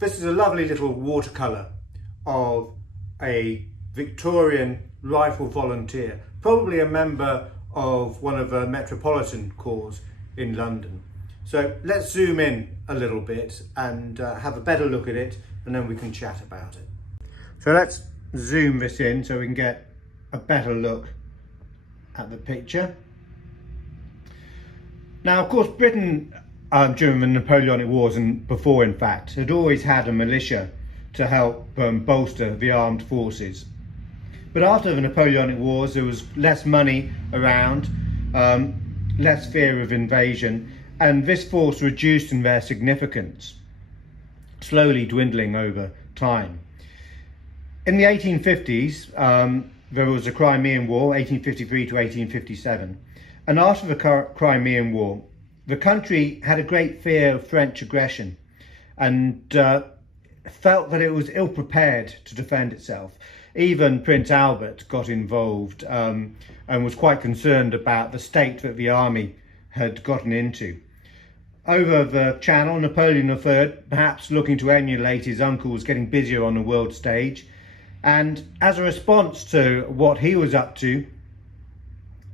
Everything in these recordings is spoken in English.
This is a lovely little watercolour of a Victorian rifle volunteer, probably a member of one of the Metropolitan Corps in London. So let's zoom in a little bit and have a better look at it, and then we can chat about it. So let's zoom this in so we can get a better look at the picture. Now, of course, Britain during the Napoleonic Wars, and before in fact, had always had a militia to help bolster the armed forces. But after the Napoleonic Wars, there was less money around, less fear of invasion, and this force reduced in their significance, slowly dwindling over time. In the 1850s, there was a Crimean War, 1853 to 1857, and after the Crimean War, the country had a great fear of French aggression and felt that it was ill-prepared to defend itself. Even Prince Albert got involved and was quite concerned about the state that the army had gotten into. Over the Channel, Napoleon III, perhaps looking to emulate his uncle, was getting busier on the world stage. And as a response to what he was up to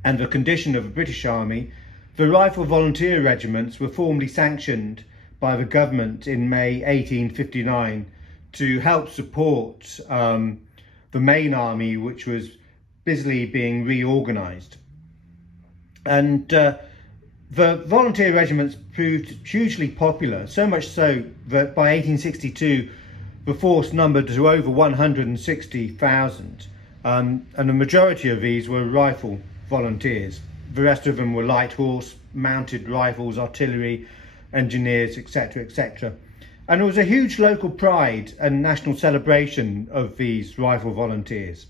and the condition of the British Army, the Rifle Volunteer Regiments were formally sanctioned by the government in May 1859 to help support the main army, which was busily being reorganised. And the volunteer regiments proved hugely popular, so much so that by 1862 the force numbered to over 160,000, and the majority of these were rifle volunteers. The rest of them were light horse, mounted rifles, artillery, engineers, etc., etc. And there was a huge local pride and national celebration of these rifle volunteers.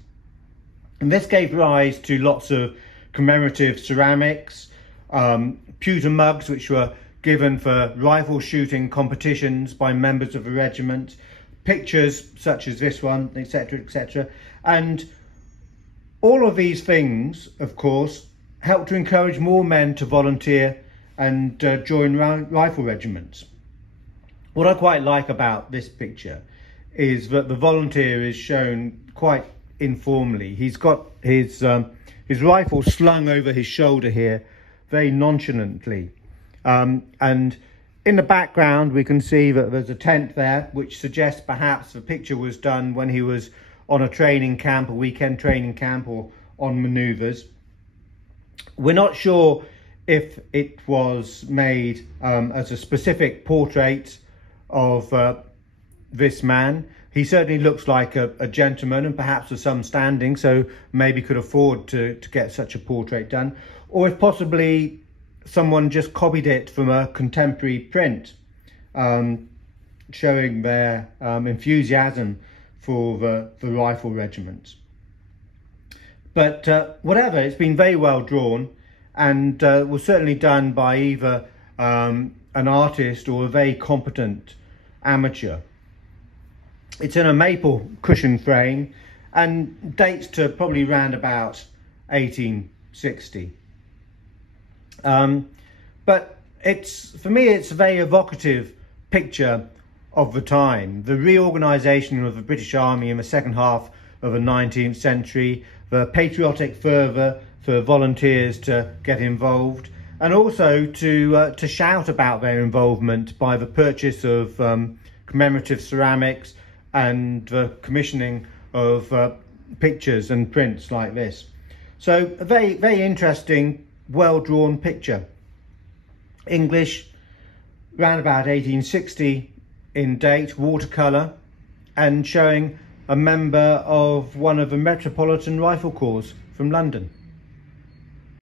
And this gave rise to lots of commemorative ceramics, pewter mugs which were given for rifle shooting competitions by members of the regiment, pictures such as this one, etc., etc. And all of these things, of course, helped to encourage more men to volunteer and join rifle regiments. What I quite like about this picture is that the volunteer is shown quite informally. He's got his rifle slung over his shoulder here very nonchalantly. And in the background we can see that there's a tent there, which suggests perhaps the picture was done when he was on a training camp, a weekend training camp, or on manoeuvres. We're not sure if it was made as a specific portrait of this man. He certainly looks like a gentleman and perhaps of some standing, so maybe could afford to get such a portrait done. Or if possibly someone just copied it from a contemporary print, showing their enthusiasm for the rifle regiments. But whatever, it's been very well drawn, and was certainly done by either an artist or a very competent amateur. It's in a maple cushion frame and dates to probably round about 1860. But for me it's a very evocative picture of the time, the reorganisation of the British Army in the second half of the 19th century, the patriotic fervour for volunteers to get involved, and also to shout about their involvement by the purchase of commemorative ceramics and the commissioning of pictures and prints like this. So a very, very interesting, well-drawn picture. English, round about 1860 in date, watercolour, and showing a member of one of the Metropolitan Rifle Corps from London.